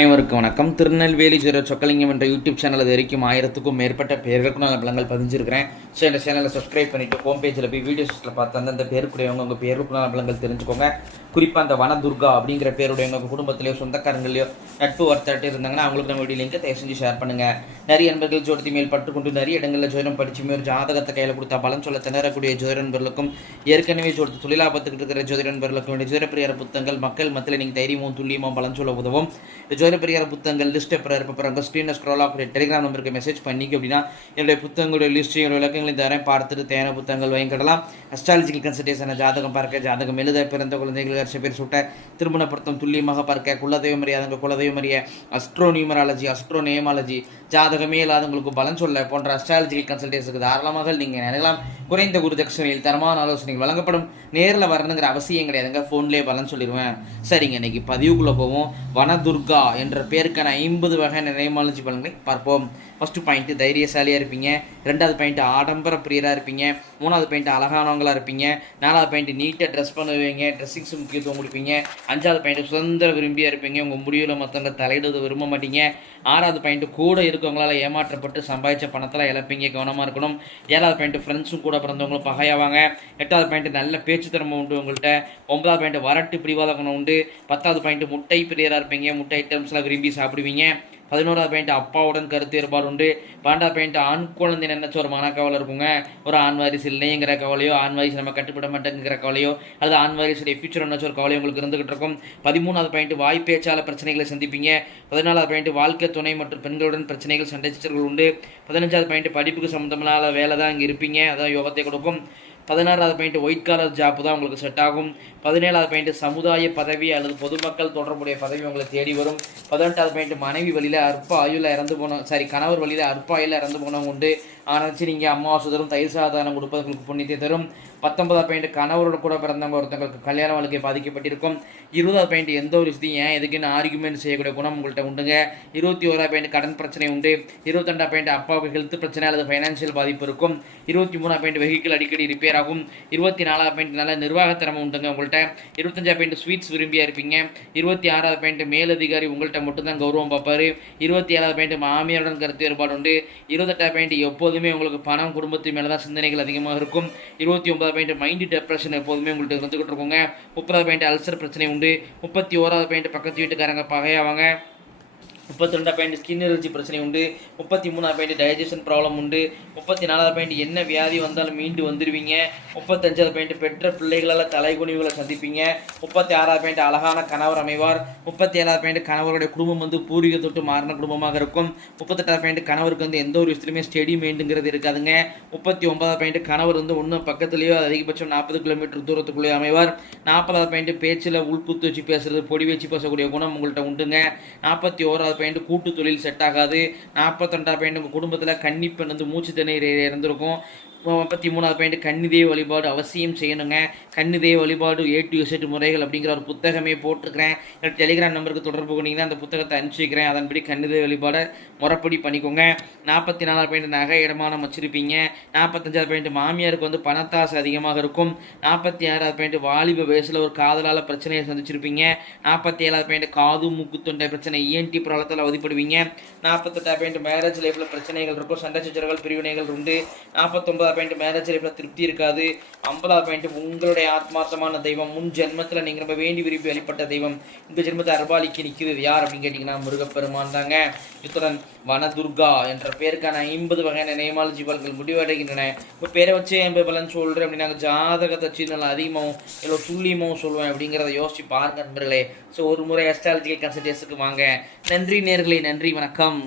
அனைவருக்கும் வணக்கம். திருநெல்வேலி ஜீரோ சொக்கலிங்கம் என்ற யூடியூப் சேனல் வரைக்கும் ஆயிரத்துக்கும் மேற்பட்ட பேர்களுக்கும் நான் பலங்கள் பதிஞ்சிருக்கிறேன். ஸோ இந்த சேனலை சப்ஸ்கிரைப் பண்ணிட்டு ஹோம் பேஜில் போய் வீடியோஸில் பார்த்து அந்தந்த பேருக்குடையவங்க உங்கள் பேருக்குள்ள பலங்கள் தெரிஞ்சுக்கோங்க. குறிப்பாக அந்த வனதுர்கா அப்படிங்கிற பேருடையவங்க குடும்பத்திலேயோ சொந்தக்காரங்களையோ நட்பு வர்த்தட்டு இருந்தாங்கன்னா அவங்களுக்கு நம்ம வீடியோ லிங்கை தயவு செஞ்சு ஷேர் பண்ணுங்க. நிறைய நண்பர்கள் ஜோதி மேல் பட்டுக்கொண்டு நிறைய இடங்களில் ஜோதிடம் படிச்சுமே ஒரு ஜாதகத்தை கையில் கொடுத்தா பலன் சொல்ல திணறக்கூடிய ஜோதிட நண்பர்களுக்கும் ஏற்கனவே ஜோதி தொழிலாபத்துக்கிட்டு இருக்கிற ஜோதிட நண்பர்களுக்கும் வேண்டிய ஜோதிட பிரியார புத்தகங்கள் மக்கள் மத்தியில் நீங்கள் தைரியமும் துல்லியமும் பலன் சொல்ல உதவும். இந்த புத்தகங்கள் லிஸ்ட் எப்போ இருப்பாங்க ஸ்க்ரீனில் ஸ்க்ரோல் ஆகக்கூடிய டெலிகிராம் நம்பருக்கு மெசேஜ் பண்ணிக்கு அப்படின்னா என்னுடைய புத்தகங்களுடைய லிஸ்ட் என்னுடைய விளக்கங்களை தரேன் பார்த்துட்டு தேன புத்தகங்கள் வாங்கிக்கிடலாம் அஸ்ட்ராலஜிக்கல் கன்சல்டேஷன் ஜாதகம் பார்க்க ஜாதகம் எழுத பிறந்த குழந்தைகள் வருஷ பேர் சுட்ட திருமணப்படுத்தம் துல்லியமாக பார்க்க குலதெய்வம் அறியாதவங்க குலதெய்வம் அறிய அஸ்ட்ரோ நியூமராலஜி அஸ்ட்ரோ நேமாலஜி ஜாதகமே இல்லாதவங்களுக்கு பலன் சொல்ல போன்ற அஸ்ட்ராலஜிக்கல் கன்சல்டேஷனுக்கு தாராளமாக நீங்கள் நினைக்கலாம். குறைந்த குருதட்சணையில் தரமான ஆலோசனைகள் வழங்கப்படும். நேரில் வரணுங்கிற அவசியம் கிடையாதுங்க. ஃபோன்லேயே பலன் சொல்லிடுவேன். சரிங்க இன்னைக்கு பதிவுக்குள்ளே போவோம். வனதுர்கா என்ற பேருக்கான ஐம்பது வகையான நேமாலஜி பலன்களை பார்ப்போம். ஃபஸ்ட்டு பாயிண்ட்டு தைரியசாலியாக இருப்பீங்க. ரெண்டாவது பாயிண்ட்டு ஆடம்பர பிரியராக இருப்பீங்க. மூணாவது பாயிண்ட் அழகானவங்களாக இருப்பீங்க. நாலாவது பாயிண்ட் நீட்டாக ட்ரெஸ் பண்ணுவீங்க. ட்ரெஸ்ஸிங்ஸ் முக்கியத்துவம் கொடுப்பீங்க. அஞ்சாவது பாயிண்ட் சுதந்திர விரும்பியாக இருப்பீங்க. உங்கள் முடிவில் மற்றவங்க தலையிடுவது விரும்ப மாட்டீங்க. ஆறாவது பாயிண்ட் கூட இருக்கவங்களால ஏமாற்றப்பட்டு சம்பாதிச்ச பணத்தில் இழப்பீங்க. கவனமாக இருக்கணும். ஏழாவது பாயிண்ட் ஃப்ரெண்ட்ஸும் கூட பிறந்தவங்களும் பகையாவாங்க. எட்டாவது பாயிண்ட் நல்ல பேச்சு திறமை உண்டு உங்கள்கிட்ட ஒன்பதாவது பாயிண்ட் வரட்டு பிடிவாத குணம் உண்டு. பத்தாவது பாயிண்ட் முட்டை பிரியராக இருப்பீங்க. முட்டை ஐட்டம்ஸ்லாம் விரும்பி சாப்பிடுவீங்க. பதினோராவது பாயிண்ட் அப்பாவுடன் கருத்து ஏற்பாடு உண்டு. பன்னெண்டாவது பாயிண்ட் ஆண் குழந்தை நினைச்ச ஒரு மனக்கவலை இருக்குங்க? ஒரு ஆண் வாரிசு இல்லைங்கிற கவலையோ ஆண் வாரிசு நம்ம கட்டுப்பட மாட்டேங்கிற கவலையோ அல்லது ஆண் வாரிசுடைய ஃபியூச்சர் நினைச்ச ஒரு கவலையோ உங்களுக்கு இருந்துகிட்டு இருக்கும். பதிமூணாவது பாயிண்ட் வாய் பேச்சால பிரச்சனைகளை சந்திப்பீங்க. பதினாலாவது பாயிண்ட் வாழ்க்கை துணை மற்றும் பெண்களுடன் பிரச்சனைகள் சண்டை உண்டு. பதினஞ்சாவது பாயிண்ட் படிப்புக்கு சம்மந்தமான வேலை தான் இங்கே இருப்பீங்க. அதான் யோகத்தை கொடுக்கும். பதினாறாவது பாயிண்ட் ஒயிட் காலர் ஜாப் தான் உங்களுக்கு செட் ஆகும். பதினேழாவது பாயிண்ட் சமுதாய பதவி அல்லது பொதுமக்கள் தொடர்புடைய பதவி உங்களை தேடி வரும். பதினெட்டாவது பாயிண்ட் மனைவி வழியில் அற்ப ஆயுளில் இறந்து போன சாரி கணவர் வழியில் அற்ப ஆயுளில் இறந்து போனவங்க உண்டு. ஆனால் நீங்கள் அம்மாவாசை தரும் தயிர் சாதாரணம் கொடுப்பது உங்களுக்கு புண்ணியத்தை தரும். பத்தொன்பதாவது பாயிண்ட் கணவரோட கூட பிறந்தவங்க ஒருத்தவங்களுக்கு கல்யாண வாழ்க்கை பாதிக்கப்பட்டிருக்கும். இருபதாவது பாயிண்ட் எந்த ஒரு விஷயத்தையும் ஏன் எதுக்குன்னு ஆர்குமெண்ட் செய்யக்கூடிய குணம் உங்கள்கிட்ட உண்டுங்க. இருபத்தி ஓராவது பாயிண்ட் கடன் பிரச்சனை உண்டு. இருபத்தெண்டாம் பாயிண்ட் அப்பாவுக்கு ஹெல்த் பிரச்சனை அல்லது ஃபைனான்சியல் பாதிப்பு இருக்கும். இருபத்தி மூணாம் பாயிண்ட் வெஹிக்கிள் அடிக்கடி ரிப்பேர் ஆகும். இருபத்தி நாலாவது பாயிண்ட் நல்ல நிர்வாகத்திறமை உண்டுங்க உங்கள்கிட்ட இருபத்தஞ்சாவது பாயிண்ட் ஸ்வீட்ஸ் விரும்பியா இருப்பீங்க. இருபத்தி ஆறாவது பாயிண்ட் மேலதிகாரி உங்கள்கிட்ட மட்டும்தான் கௌரவம் பார்ப்பாரு. இருபத்தி ஏழாவது பாயிண்ட் மாமியாருடன் கருத்து வேறுபாடு உண்டு. இருபத்தெட்டாவது பாயிண்ட் எப்போதுமே உங்களுக்கு பணம் குடும்பத்து மேலே தான் சிந்தனைகள் அதிகமாக இருக்கும். இருபத்தி ஒன்பதாவது பாயிண்ட் மைண்டு டெப்ரெஷன் எப்போதுமே உங்கள்கிட்ட இருந்துகிட்டு இருக்கோங்க. முப்பதாவது பாயிண்ட் அல்சர் பிரச்சனை உண்டு. முப்பத்தி ஓராவது பாயிண்ட் பக்கத்து வீட்டுக்காரங்க பகையாவாங்க. முப்பத்தி ரெண்டாவது பாயிண்ட் ஸ்கின் எலர்ஜி பிரச்சனை உண்டு. முப்பத்தி மூணாவது பாயிண்ட் டைஜஷன் ப்ராப்ளம் உண்டு. முப்பத்தி நாலாவது பாயிண்ட் என்ன வியாதி வந்தாலும் மீண்டு வந்துடுவீங்க முப்பத்தஞ்சாவது பாயிண்ட் பெற்ற பிள்ளைகளால் தலைகுனிவுகளை சந்திப்பீங்க. முப்பத்தி ஆறாவது பாயிண்ட் அழகான கணவர் அமைவார். முப்பத்தி ஏழாவது பாயிண்ட் கணவருடைய குடும்பம் வந்து பூர்வீக தொட்டு மாறின குடும்பமாக இருக்கும். முப்பத்தெட்டாவது பாயிண்ட் கணவருக்கு வந்து எந்த ஒரு விஷயத்துலையுமே ஸ்டெடி மைண்டுங்கிறது இருக்காதுங்க. முப்பத்தி ஒன்பதாவது பாயிண்ட் கணவர் வந்து ஒன்றும் பக்கத்துலேயோ அதிகபட்சம் நாற்பது கிலோமீட்டர் தூரத்துக்குள்ளே அமைவார். நாற்பதாவது பாயிண்ட் பேச்சில் உள்புத்து வச்சு பேசுறது பொடி வச்சு பேசக்கூடிய குணம் உங்கள்கிட்ட உண்டுங்க. நாற்பத்தி ஓராவது பாயிண்ட் கூட்டு தொழில் செட் ஆகாது. நாற்பத்தெண்டாவது பாயிண்ட் உங்கள் குடும்பத்தில் கன்னி வந்து மூச்சு திணை இருந்திருக்கும். முப்பத்தி மூணாவது பாயிண்ட் கன்னிதே வழிபாடு அவசியம் செய்யணுங்க. கன்னிதே வழிபாடு ஏ டு இசட் முறைகள் அப்படிங்கிற ஒரு புத்தகமே போட்டிருக்கிறேன். என்னோட டெலிகிராம் நம்பருக்கு தொடர்பு கொண்டீங்கன்னா அந்த புத்தகத்தை அனுப்பிச்சிக்கிறேன் அதன்படி கன்னிதே வழிபாடை முறைப்படி பண்ணிக்கோங்க. நாற்பத்தி நாலாவது பாயிண்ட் நகை இடமானம் வச்சிருப்பீங்க. நாற்பத்தஞ்சாவது பாயிண்ட் மாமியாருக்கு வந்து பணத்தாசை அதிகமாக இருக்கும். நாற்பத்தி ஆறாவது பாயிண்ட் வாலிப வயசில் ஒரு காதலால் பிரச்சனையை சந்திச்சிருப்பீங்க. நாற்பத்தி ஏழாவது பாயிண்ட் காது மூக்கு தொண்டை பிரச்சனை இஎன்டி பிராலத்தில் அவதிப்படுவீங்க. நாற்பத்தெட்டாவது பாயிண்ட் மேரேஜ் லைஃப்பில் பிரச்சனைகள் இருக்கும். சண்டை சச்சரவுகள் பிரிவினைகள் உண்டு. நாற்பத்தொம்பதாவது பாயிண்ட் மேரேஜ் லைஃப்பில் திருப்தி இருக்காது? ஐம்பதாவது பாயிண்ட் உங்களுடைய ஆத்மார்த்தமான தெய்வம். முன் ஜென்மத்தில் நீங்கள் ரொம்ப வேண்டி விரும்பி வழிபட்ட தெய்வம். இந்த ஜென்மத்தை அர்பாலிக்கு நிற்கிறது யார் அப்படின்னு கேட்டிங்கன்னா முருகப்பெருமான் தாங்க. இத்துடன் வனதுர்கா என்ற பேருக்கான ஐம்பது வகையான நேமாலஜி பலன்கள் முடிவடைகின்றன. இப்போ பேரை வச்சு என் பலன் சொல்கிறேன் அப்படின்னா ஜாதகத்தை வச்சு நல்லா அதிகமாகவும் இல்லை துல்லியமாகவும் சொல்லுவேன் அப்படிங்கிறத யோசிச்சு பாருங்க நண்பர்களே. ஸோ ஒரு முறை அஸ்ட்ராலஜிக்கல் கன்சல்டேஷனுக்கு வாங்க. நன்றி நேர்களே நன்றி வணக்கம்.